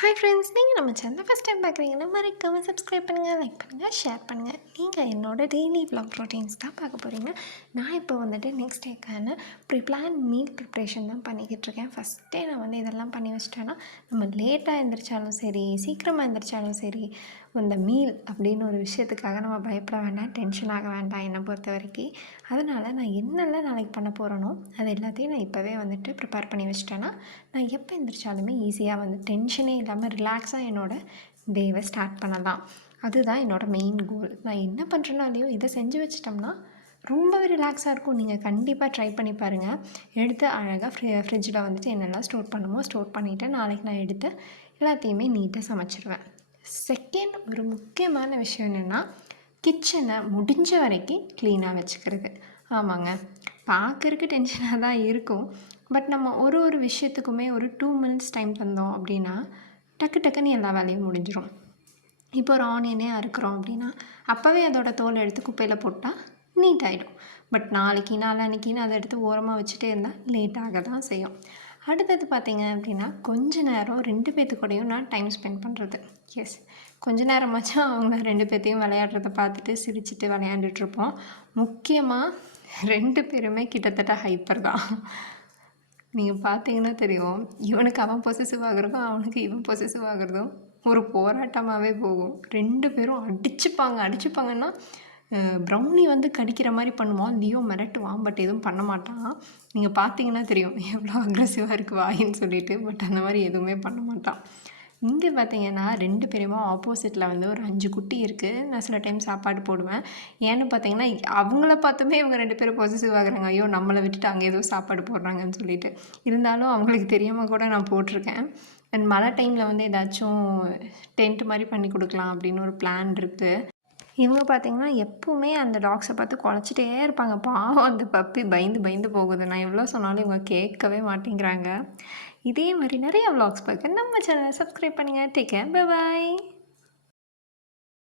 Hi friends, நீங்கள் நம்ம channel first time பார்க்குறீங்கன்னா மறக்காமல் சப்ஸ்கிரைப் பண்ணுங்கள், லைக் பண்ணுங்கள், ஷேர் பண்ணுங்கள். நீங்கள் என்னோட டெய்லி vlog ரொட்டீன்ஸ் தான் பார்க்க போகிறீங்க. நான் இப்போ வந்துட்டு நெக்ஸ்ட் டேக்கான ப்ரிப்ளான் மீல் ப்ரிப்ரேஷன் தான் பண்ணிக்கிட்டு இருக்கேன். ஃபஸ்ட்டே நான் வந்து இதெல்லாம் பண்ணி வச்சிட்டேன்னா நம்ம லேட்டாக எழுந்திரிச்சாலும் சரி, சீக்கிரமாக எழுந்திரிச்சாலும் சரி, இந்த மீல் அப்படின்னு ஒரு விஷயத்துக்காக நம்ம பயப்பட வேண்டாம், டென்ஷன் ஆக வேண்டாம் என்னை பொறுத்த வரைக்கும். அதனால் நான் என்னெல்லாம் நாளைக்கு பண்ண போகிறேனோ அது எல்லாத்தையும் நான் இப்போவே வந்துட்டு ப்ரிப்பேர் பண்ணி வச்சிட்டேன்னா நான் எப்போ எழுந்திரிச்சாலுமே ஈஸியாக வந்து டென்ஷனே இல்லாமல் ரிலாக்ஸாக என்னோடய டேவை ஸ்டார்ட் பண்ணலாம். அதுதான் என்னோடய மெயின் கோல். நான் என்ன பண்ணுறேனாலையும் இதை செஞ்சு வச்சிட்டோம்னா ரொம்பவே ரிலாக்ஸாக இருக்கும். நீங்கள் கண்டிப்பாக ட்ரை பண்ணி பாருங்கள். எடுத்து அழகாக ஃப்ரிட்ஜில் வந்துட்டு என்னெல்லாம் ஸ்டோர் பண்ணுமோ ஸ்டோர் பண்ணிவிட்டு நாளைக்கு நான் எடுத்து எல்லாத்தையுமே நீட்டாக சமைச்சிடுவேன். செகண்ட் ஒரு முக்கியமான விஷயம் என்னென்னா, கிச்சனை முடிஞ்ச வரைக்கும் க்ளீனாக வச்சுக்கிறது. ஆமாங்க, பார்க்குறக்கு டென்ஷனாக தான் இருக்கும். பட் நம்ம ஒரு விஷயத்துக்குமே ஒரு 2 மினிட்ஸ் டைம் தந்தோம் அப்படின்னா டக்கு டக்குன்னு எல்லா வேலையும் முடிஞ்சிடும். இப்போ ஒரு ஆனியனே அறுக்கிறோம் அப்படின்னா அப்போவே அதோட தோலை எடுத்து குப்பையில் போட்டால் நீட் ஆகிடும். பட் நாளைக்கின்னு அதை எடுத்து ஓரமாக வச்சுட்டே இருந்தால் லேட்டாக தான் செய்யும். அடுத்தது பார்த்திங்க அப்படின்னா கொஞ்ச நேரம் 2 பேர்த்து கூடயும் நான் டைம் ஸ்பெண்ட் பண்ணுறது. எஸ், கொஞ்ச நேரமாச்சும் அவங்க 2 பேர்த்தையும் விளையாடுறத பார்த்துட்டு சிரிச்சுட்டு விளையாண்டுட்ருப்போம். முக்கியமாக 2 பேருமே கிட்டத்தட்ட ஹைப்பர் தான். நீங்கள் பார்த்தீங்கன்னா தெரியும், இவனுக்கு அவன் பொசசிவ் ஆகுறதும் அவனுக்கு இவன் பொசசிவ் ஆகுறதும் ஒரு போராட்டமாகவே போகும். 2 பேரும் அடிச்சுப்பாங்கன்னா ப்ரௌனி வந்து கடிக்கிற மாதிரி பண்ணுவான். லியோ மிரட்டுவான், பட் எதுவும் பண்ண மாட்டான். நீங்கள் பார்த்தீங்கன்னா தெரியும் எவ்வளோ அக்ரெசிவாக இருக்குது வாயின்னு சொல்லிட்டு. பட் அந்த மாதிரி எதுவுமே பண்ண மாட்டான். இங்கே பார்த்தீங்கன்னா 2 பேருமே ஆப்போசிட்டில் வந்து ஒரு 5 குட்டி இருக்குது. நான் சில டைம் சாப்பாடு போடுவேன். ஏன்னு பார்த்தீங்கன்னா அவங்கள பார்த்துமே இவங்க 2 பேரும் பொசசிவ் ஆகுறாங்க. ஐயோ நம்மளை விட்டுட்டு அங்கே ஏதோ சாப்பாடு போடுறாங்கன்னு சொல்லிட்டு. இருந்தாலும் அவங்களுக்கு தெரியாமல் கூட நான் போட்டிருக்கேன். அண்ட் மழை டைமில் வந்து ஏதாச்சும் டென்ட் மாதிரி பண்ணி கொடுக்கலாம் அப்படின்னு ஒரு பிளான் இருக்குது. இவங்க பார்த்திங்கன்னா எப்போவுமே அந்த டாக்ஸை பார்த்து குலைச்சிட்டே இருப்பாங்க. பாவம் அந்த பப்பி பயந்து போகுது. நான் எவ்வளோ சொன்னாலும் இவங்க கேட்கவே மாட்டேங்கிறாங்க. இதே மாதிரி நிறைய vlogs பார்க்க நம்ம சேனலை சப்ஸ்கிரைப் பண்ணுங்கள். Take care, bye bye.